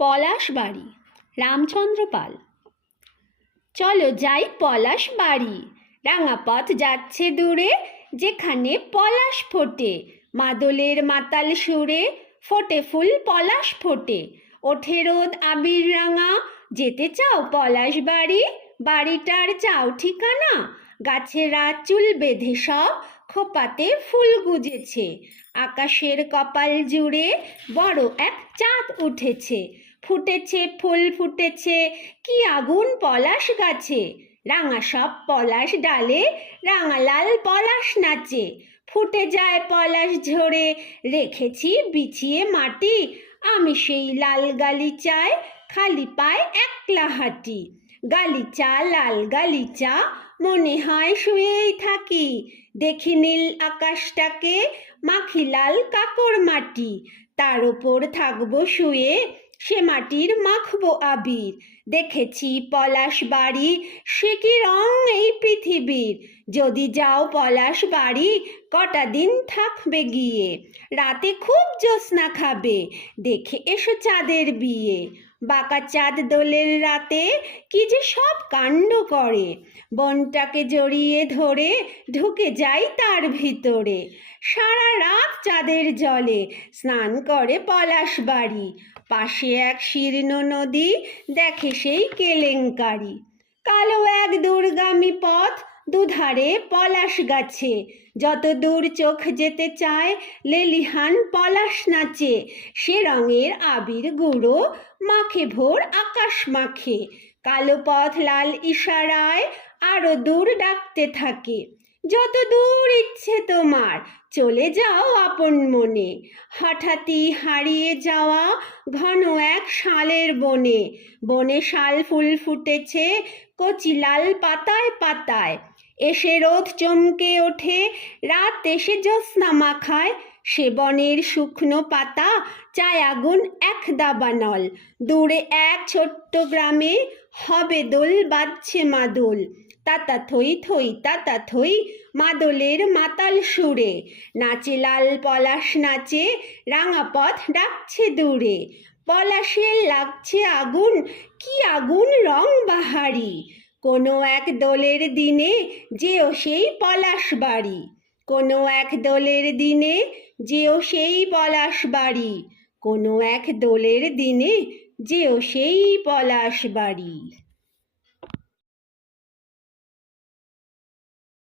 পলাশ বাড়ি, রামচন্দ্র পাল। চলো যাই পলাশ বাড়ি, রাঙা পথ যাচ্ছে দূরে, যেখানে পলাশ ফোটে মাদলের মাতাল সুরে। ফোটে ফুল পলাশ ফোটে, ওঠে রোদ আবির রাঙা। যেতে চাও পলাশ বাড়ি, বাড়িটার চাও ঠিকানা। গাছেরা চুল বেঁধে সব, খোপাতে ফুল গুজেছে। আকাশের কপাল জুড়ে বড় এক চাঁদ উঠেছে। ফুটেছে ফুল ফুটেছে, কি আগুন পলাশ গাছে। রাঙা সব পলাশ ডালে, রাঙা লাল পলাশ নাচে। ফুটে যায় পলাশ ঝরে, রেখেছি বিছিয়ে মাটি। আমি সেই লাল গালিচায় খালি পায়ে একলা হাঁটি। গালিচা লাল গালিচা, মনে হয় শুয়েই থাকি। দেখি নীল আকাশটাকে, মাখি লাল কাকর মাটি। তার ওপর থাকবো শুয়ে, সে মাটির মাখবো আবির। দেখেছি পলাশ বাড়ি, সে কি রং এই পৃথিবীর। যদি যাও পলাশ বাড়ি, কটা দিন থাকবে গিয়ে। রাতে খুব জ্যোৎস্না খাবে, দেখে এসো চাঁদের বিয়ে। বাঁকা চাঁদ দোলের রাতে কি যে সব কাণ্ড করে। বনটাকে জড়িয়ে ধরে ঢুকে যাই তার ভিতরে। সারা রাত চাঁদের জলে স্নান করে পলাশ বাড়ি। পাশে এক শীর্ণ নদী, দেখে সেই কেলেঙ্কারি। কালো এক দূরগামী পথ, দুধারে পলাশ গাছে। যত দূর চোখ যেতে চায়, লেলিহান পলাশ নাচে। সে রঙের আবির গুঁড়ো মাখে ভোর আকাশ মাখে। কালো পথ লাল ইশারায় আরো দূর ডাকতে থাকে। যত দূর ইচ্ছে তোমার, চলে যাও আপন মনে। হঠাৎই হারিয়ে যাওয়া ঘন এক শালের বনে। বনে শাল ফুল ফুটেছে কচি লাল পাতায় পাতায়। এসে রোদ চমকে ওঠে, রাত এসে জ্যোৎস্না মাখায়। সে বনের শুকনো পাতা চায় আগুন এক দাবানল। দূরে এক ছোট্ট গ্রামে হবে দোল বাজছে মাদল। তাতা থই থই তাতা থই, মাদলের মাতাল সুরে। নাচে লাল পলাশ নাচে, রাঙা পথ ডাকছে দূরে। পলাশের লাগছে আগুন, কি আগুন রং বাহারি। কোনো এক দোলের দিনে যেও সেই পলাশ বাড়ি। কোনো এক দোলের দিনে যেও সেই পলাশ বাড়ি। কোনো এক দোলের দিনে যেও সেই পলাশ বাড়ি।